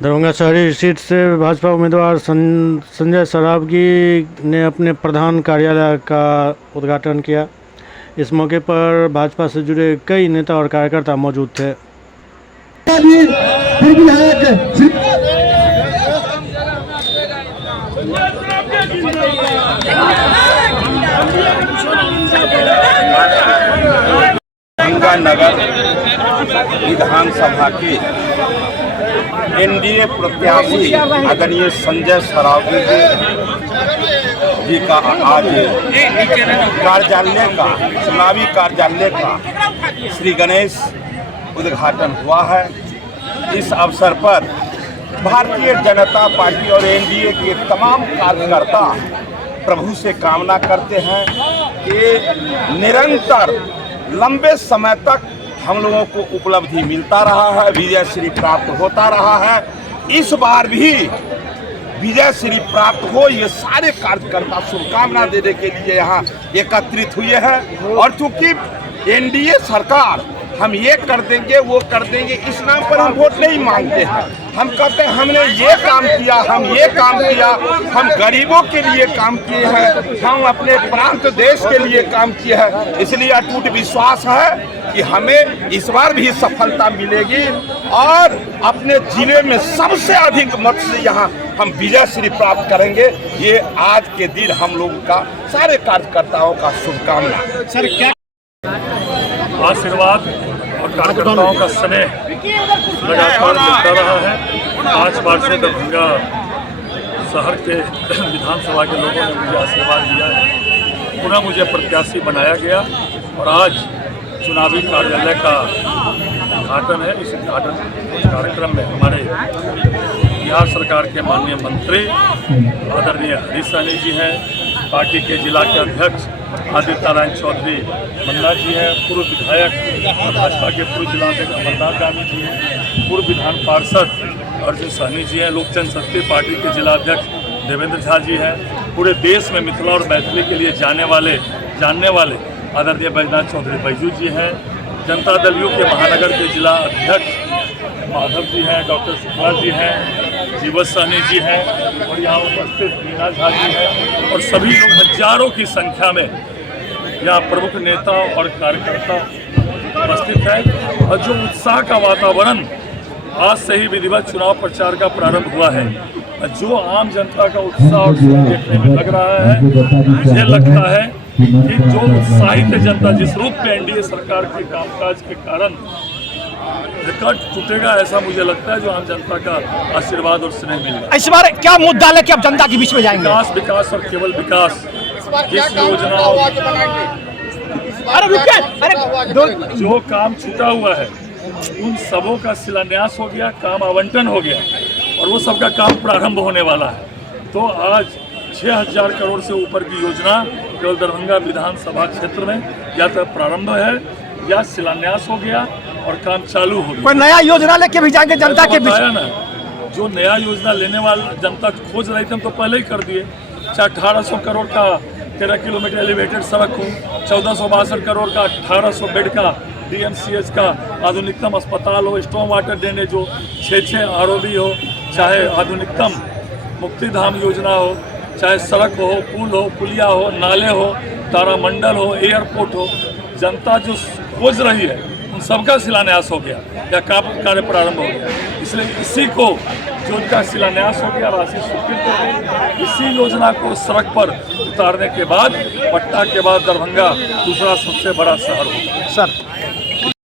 दरभंगा शहरी सीट से भाजपा उम्मीदवार संजय सरावगी ने अपने प्रधान कार्यालय का उद्घाटन किया। इस मौके पर भाजपा से जुड़े कई नेता और कार्यकर्ता मौजूद थे। नगर विधानसभा के एनडीए प्रत्याशी आदरणीय संजय सरावगी जी का आज कार्यालय का चुनावी कार्यालय का श्री गणेश उद्घाटन हुआ है। इस अवसर पर भारतीय जनता पार्टी और एनडीए के तमाम कार्यकर्ता प्रभु से कामना करते हैं कि निरंतर लंबे समय तक हम लोगों को उपलब्धि मिलता रहा है, विजय श्री प्राप्त होता रहा है। इस बार भी विजय श्री प्राप्त हो, ये सारे कार्यकर्ता शुभकामना देने के लिए यहाँ एकत्रित हुए हैं। और चूंकि एनडीए सरकार हम ये कर देंगे वो कर देंगे इस नाम पर हम वोट नहीं मांगते हैं। हम कहते हैं हमने ये काम किया, हम ये काम किया, हम गरीबों के लिए काम किए हैं, हम अपने प्रांत देश के लिए काम किए हैं। इसलिए अटूट विश्वास है कि हमें इस बार भी सफलता मिलेगी और अपने जिले में सबसे अधिक मत से यहाँ हम विजय श्री प्राप्त करेंगे। ये आज के दिन हम लोगों का सारे कार्यकर्ताओं का शुभकामना। सर क्या आशीर्वाद और कार्यकर्ताओं का स्नेह लगातार मिलता रहा है। 5 बार से दरभंगा शहर के विधानसभा के लोगों ने मुझे आशीर्वाद दिया है, पुनः मुझे प्रत्याशी बनाया गया और आज चुनावी कार्यालय का उद्घाटन है। इस उद्घाटन कार्यक्रम में हमारे बिहार सरकार के माननीय मंत्री आदरणीय हरीश सहनी जी हैं, पार्टी के जिला के अध्यक्ष आदित्य नारायण चौधरी मन्ना जी हैं, पूर्व विधायक और भाजपा के पूर्व जिलाध्यक्ष अमरनाथ गांधी जी हैं, पूर्व विधान पार्षद अर्जुन सहनी जी हैं, लोक जनशक्ति पार्टी के जिलाध्यक्ष देवेंद्र झा जी हैं, पूरे देश में मिथिला और मैथिली के लिए जानने वाले आदरणीय बैजनाथ चौधरी बैजू जी हैं, जनता दल यू के महानगर के जिला अध्यक्ष माधव जी हैं, डॉक्टर शुक्ला जी हैं, जीवत सहनी जी हैं और यहाँ उपस्थित मीना झा जी हैं और सभी लोग हजारों की संख्या में यहाँ प्रमुख नेता और कार्यकर्ता उपस्थित हैं। और जो उत्साह का वातावरण आज से ही विधिवत चुनाव प्रचार का प्रारंभ हुआ है, जो आम जनता का उत्साह और देखने में लग रहा है, मुझे लगता है कि जो उत्साहित जनता जिस रूप में एनडीए सरकार के कामकाज के कारण रिकॉर्ड टूटेगा, ऐसा मुझे लगता है जो आम जनता का आशीर्वाद और स्नेह मिलेगा। इस बार क्या मुद्दा लेके अब जनता के बीच में जाएंगे? विकास और केवल विकास। जिस योजना जो काम छूटा हुआ है उन सबों का शिलान्यास हो गया, काम आवंटन हो गया और वो सबका काम प्रारंभ होने वाला है। तो आज 6000 करोड़ से ऊपर की योजना केवल दरभंगा विधानसभा क्षेत्र में या तो प्रारंभ है या शिलान्यास हो गया और काम चालू हो गया। कोई नया योजना लेके भी जाएंगे जनता के बीच? ना, जो नया योजना लेने वाला जनता खोज रही थी हम तो पहले ही कर दिए। चाहे 1800 करोड़ का 13 किलोमीटर एलिवेटेड सड़क हो, 1462 करोड़ का 1800 बेड का डीएमसीएच का आधुनिकतम अस्पताल हो, स्टॉर्म वाटर ड्रेनेज हो, 6 आरओबी हो, चाहे आधुनिकतम मुक्तिधाम योजना हो, चाहे सड़क हो, पुल हो, पुलिया हो, नाले हो, तारामंडल हो, एयरपोर्ट हो, जनता जो खोज रही है उन सबका शिलान्यास हो गया या कार्य प्रारंभ हो गया। इसलिए इसी को जो उनका शिलान्यास हो गया, राशि स्वीकृत हो गई, इसी योजना को सड़क पर उतारने के बाद पटना के बाद दरभंगा दूसरा सबसे बड़ा शहर होगा। सर